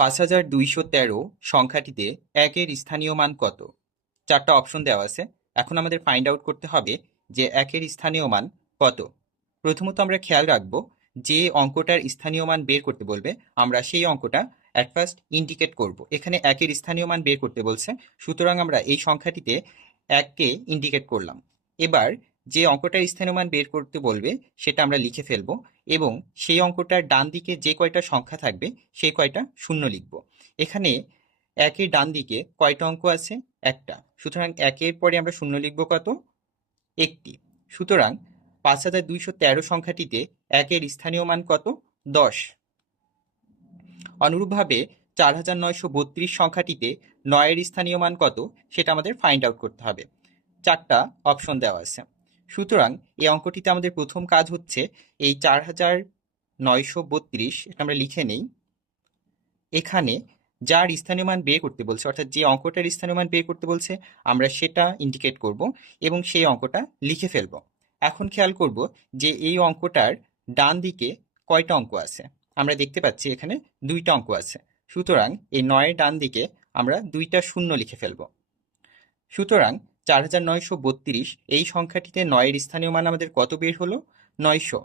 পাঁচ হাজার দুইশো তেরো সংখ্যাটিতে একের স্থানীয় মান কত? চারটা অপশন দেওয়া আছে। এখন আমাদের ফাইন্ড আউট করতে হবে যে একের স্থানীয় মান কত। প্রথমত আমরা খেয়াল রাখব যে অঙ্কটার স্থানীয় মান বের করতে বলবে। আমরা সেই অঙ্কটা অ্যাট ফার্স্ট ইন্ডিকেট করব। এখানে একের স্থানীয় মান বের করতে বলছে। সুতরাং আমরা এই সংখ্যাটিতে এককে ইন্ডিকেট করলাম। এবার যে অঙ্কটার স্থানীয় মান বের করতে বলবে, সেটা আমরা লিখে ফেলব এবং সেই অঙ্কটার ডান দিকে যে কয়টা সংখ্যা থাকবে, সেই কয়টা শূন্য লিখব। এখানে একের ডান দিকে কয়টা অঙ্ক আছে? একটা। সুতরাং একের পরে আমরা শূন্য লিখব কত? একটি। সুতরাং পাঁচ হাজার দুইশো তেরো সংখ্যাটিতে একের স্থানীয় মান কত? দশ। অনুরূপভাবে চার হাজার নয়শো বত্রিশ সংখ্যাটিতে নয়ের স্থানীয় মান কত? সেটা আমাদের ফাইন্ড আউট করতে হবে। চারটা অপশন দেওয়া আছে। সুতরাং এই অঙ্কটিতে আমাদের প্রথম কাজ হচ্ছে এই চার হাজার নয়শো বত্রিশ, এটা আমরা লিখে নেই, এখানে যার স্থানীয় মান বের করতে বলছে, অর্থাৎ যে অঙ্কটার স্থানীয় মান বের করতে বলছে, আমরা সেটা ইন্ডিকেট করব এবং সেই অঙ্কটা লিখে ফেলব। এখন খেয়াল করব যে এই অঙ্কটার ডান দিকে কয়টা অঙ্ক আছে। আমরা দেখতে পাচ্ছি এখানে দুইটা অঙ্ক আছে। সুতরাং এই নয়ের ডান দিকে আমরা দুইটা শূন্য লিখে ফেলব। সুতরাং চার হাজার নয়শো বত্রিশ এই সংখ্যাটিতে নয়ের স্থানীয় মান আমাদের কত বের হলো? নয়শো।